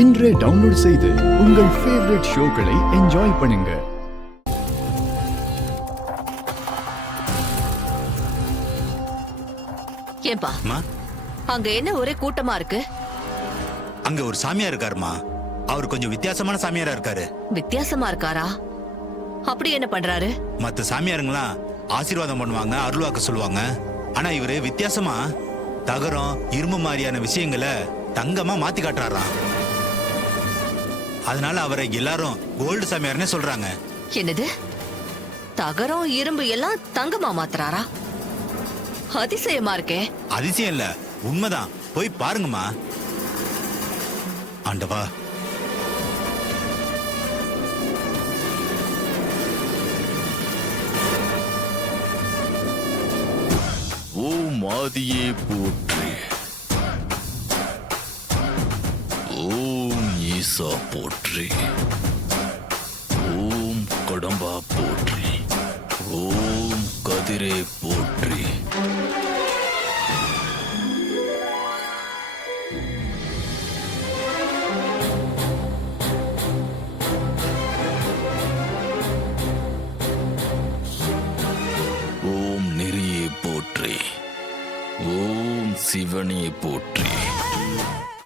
இன்றே டவுன்லோட் செய்து உங்கள் ஃபேவரட் ஷோக்களை என்ஜாய் பண்ணுங்க. ஏன்பா அங்க என்ன ஒரே கூட்டமா இருக்கு? அங்க ஒரு சாமியார் இருக்காருமா. அவர் கொஞ்சம் வித்தியாசமான சாமியாரா இருக்காரு. வித்தியாசமா இருக்காரா? அப்படி என்ன பண்றாரு? மத்த சாமியாருங்களாம் ஆசீர்வாதம் பண்ணுவாங்க, அருள்வாக்கு சொல்லுவாங்க. ஆனா இவரு வித்தியாசமா தகரம் இரும்பு மாதிரியான விஷயங்களை தங்கமா மாத்தி காட்டுறாராம். அதனால அவரை எல்லாரும் கோல்டு சாமியார்னே சொல்றாங்க. என்னது? தகரம் இரும்பு எல்லாம் தங்கமா மாத்துறாரா? அதிசயமா இருக்கே. அதிசயம் இல்ல, உண்மைதான். போய் பாருங்கம்மா. ஆண்டவா, ஓம் ஆதியே போற்றி, ஓம் ஈசா போற்றி, ஓம் கடம்பா போற்றி, ஓம் கதிரே போற்றி. ஓம் நெறியே போற்றி, ஓம் சிவனே போற்றி,